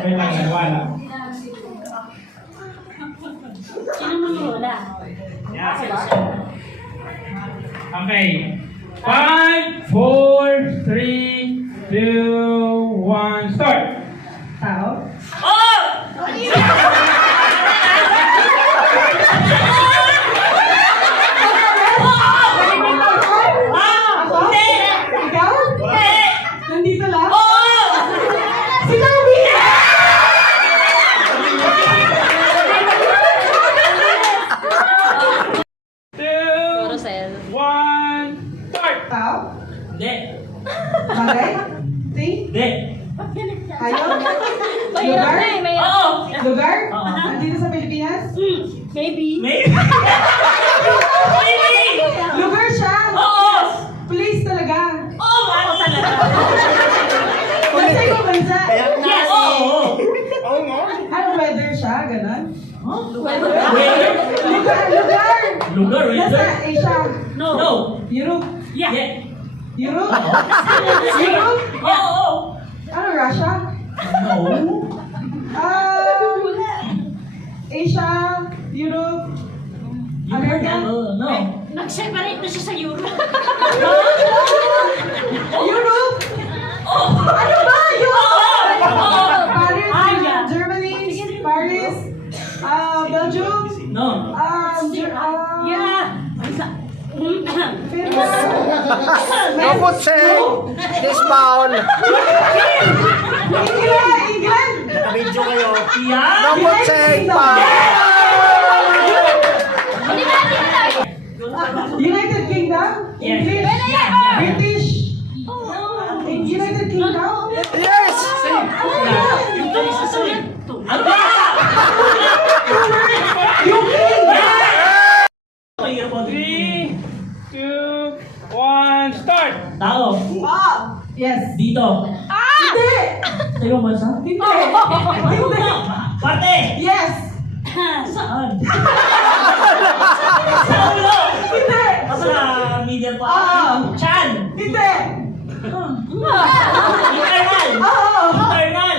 May lang, wala. Sino manula? Okay. 5, 4, 3, 2, 1, start! Tao? Oh! Ikaw? Nandito lang? Oo! Sinabi! Two, Rosel. 1, start! Tao? Hindi. Bagay? Thing? Hindi. Hayop? Mahirap na eh, may... Oo! Lugar? Oo. Nandito sa Pilipinas? Maybe. Maybe. Maybe! Lugar siya? Oo! Place talaga? Oo! Ano talaga? Bansa yung bansa? Yes! Oo! Anong weather siya? Ganon? Well, Lugar! Lugar! Lugar, Nasa Asia? no. No. Europe? Yeah. Europe? Europe? Oo! Ano, Russia? No. Asia? Europe? America? No. Nag-separate na siya sa Europe. Europe? Ano ba? Europe? Paris? Germany? Paris? Belgium? No. Yeah. Finland? No kutseng! This bowl! England? Video kayo. Yeah. No kutseng pa! United Kingdom? Yes. English? Yeah. British? United Kingdom? Yes! Yung tuloy sa sulit. Ano ba? UK? 3, 2, 1, start! Tao. Yes. Dito. Hindi! Sa ibang bansa? Hindi! Hindi! Parte! Yes! Saan? Sa ulo! Hindi! Sa medial pa? Chan! Hindi! Internal! Oo! Internal!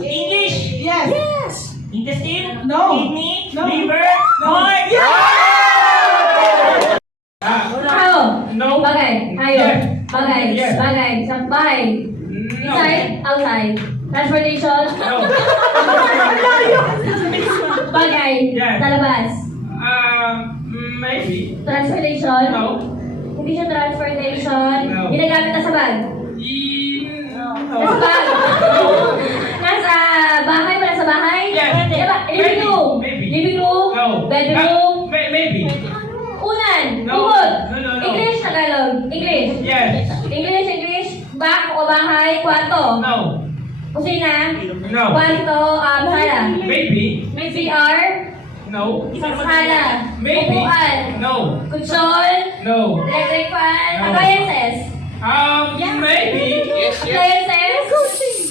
English! Yes! Intestine? No. Kidney? No. Liver? No. Heart? Tao. No. Bagay. Hayop. Yes. Bagay. Yes. Bagay. Sa bahay. No. Inside. Outside. Transportation. No. Bagay. Yes. Sa labas. Maybe. Transportation. No. Hindi siya transportation. No. Ginagamit na sa bag. No. Nasa bag. Nasa bahay ba? Nasa bahay? Yes. Diba? Living Maybe. room. Maybe. Living room. No. Bedroom. Maybe. Unan. No. Bukod. No. English, Tagalog. English. Yes. English. Bak o bahay, kwarto. No. Kusina. No. Kwarto, sala. Maybe. CR. No. Sala. Maybe. Upuan. No. Kutsyon. No. Electric fan. No. Appliances. Maybe.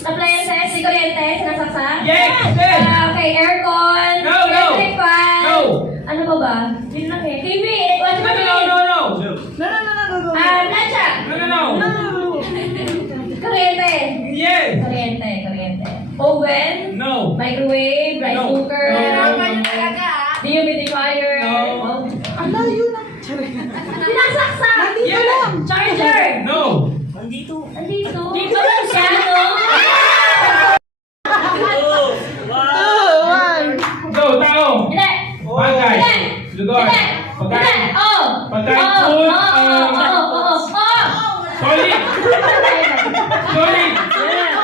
Appliances. Di kuryente. Sinasaksak. Yes. Okay. Aircon. No. Electric fan. No. Ano pa ba? Yun lang eh. TV. Watch No. TV. No. Plancha. No. Kuryente. Yes. Kuryente. Oven. No. Microwave. Rice No. cooker. No. Dehumidifier. No. Ang layo na! Sinasaksak. Yes. Charger. No. Andito. Dito lang siya, no? Go, tao. Hindi. Bagay. Hindi. Lugar. Hindi. Pagkain. Hindi. Oh. Pagkain, Oh. food, Oh. Solid.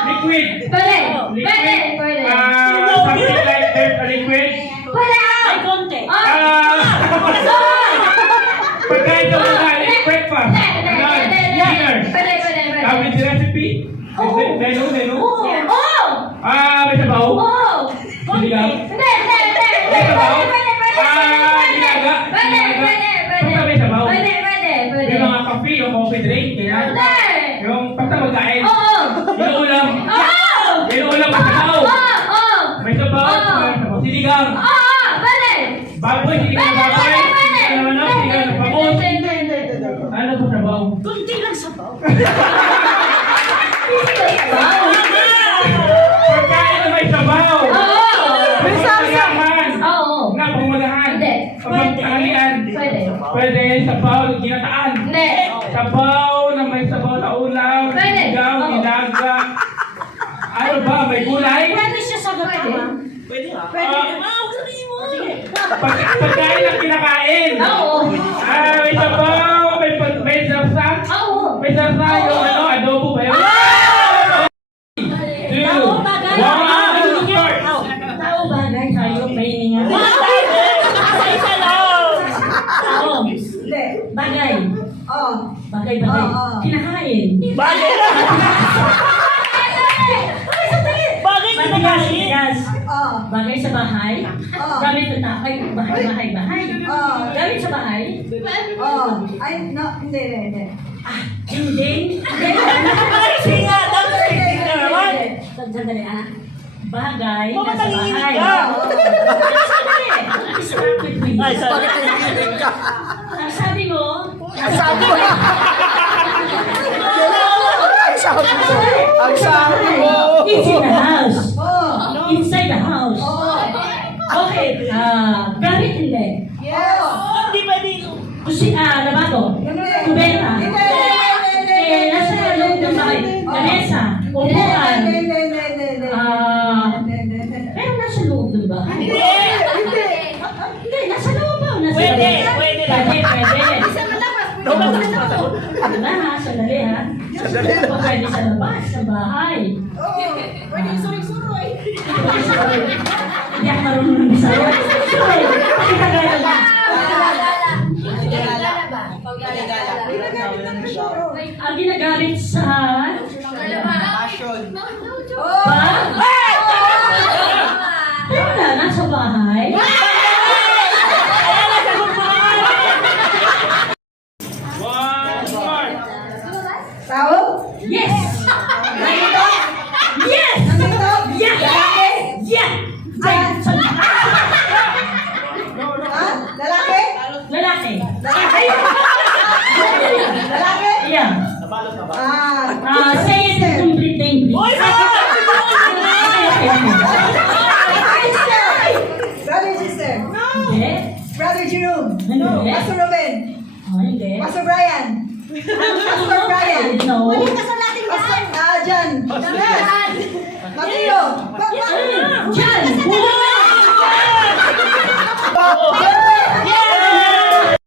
Liquid. Pwede. Liquid. Pwede. Something like there's a liquid. Pwede. May konti. Pagkain sa pagkain. Breakfast. Lunch. Dinner. Pwede. With the recipe. Menu. Oh. May sabaw. Oh. Sinigang. Hindi. May sabaw. Nilaga. Pwede. Basta may sabaw. Pwede. May mga coffee o coffee drink. Kaya. Hindi. Yung basta magkain. Oo. Yung ulam. Oo. Yung ulam may sabaw. Oo. May sabaw. May sabaw. Sinigang. Oo. Pwede. Baboy. Sinigang na baboy. Sinigang na sinigang na bangus. Ano po sabaw? Kunti lang sabaw. Wow. mangga. Ano ba, may gulay? Pwede siya sa gata. Pwede. Pagkain ang kinakain. Oo. May sabaw, may sarsa. Oo. May sarsa yung ano, adobo ba yun? Tao bagay. Tao bagay tayo. May hininga. Tao. Hindi. Bagay. Oh. Bagay. Oo. Kinakain. Bagay! Bagay na Bagay. Yes. Oh. Bagay sa bahay. Oo. Gamit ng takay. Bahay. Oo. Gamit sa bahay. Oh. Ay, no. Hindi. Hindi. Sandali ah. Bagay na sa bahay. Ay, sorry. Ang sabi mo, Ang sabi mo. Ang sabi mo. it's in the house. Oh. Inside the house. Okay. Gamit hindi. Yes. Hindi pwede. Labado. Hindi. Kubeta. Hindi. Nasa loob ng bahay. Lamesa. Upuan. Pero nasa loob ng bahay. Hindi, nasa loob ba? Pwede. Pwede. Sandali ha. Sandali lang. Pwede sa labas, sa bahay. Pwede suroy-suroy. Hindi ako marunong ng Bisaya. Sorry. Hindi ka gaya na. Ang ginagamit sa... Ba? Pero wala, nasa bahay. One, more. Tao? Yes! Nandito? Yes! Nandito? Yeah! Lalaki? Yeah! Ay, Ha? Lalaki? lalaki. Lalaki? Lalaki? Yeah. Say it in complete name, please. Brother, sister. Hindi. Brother Jerome. Hindi. Pastor Ruben. Oh, hindi. Pastor Brian. Pastor Brian. No. Pastor Jan. Yes. Mateo. Jan! Yes.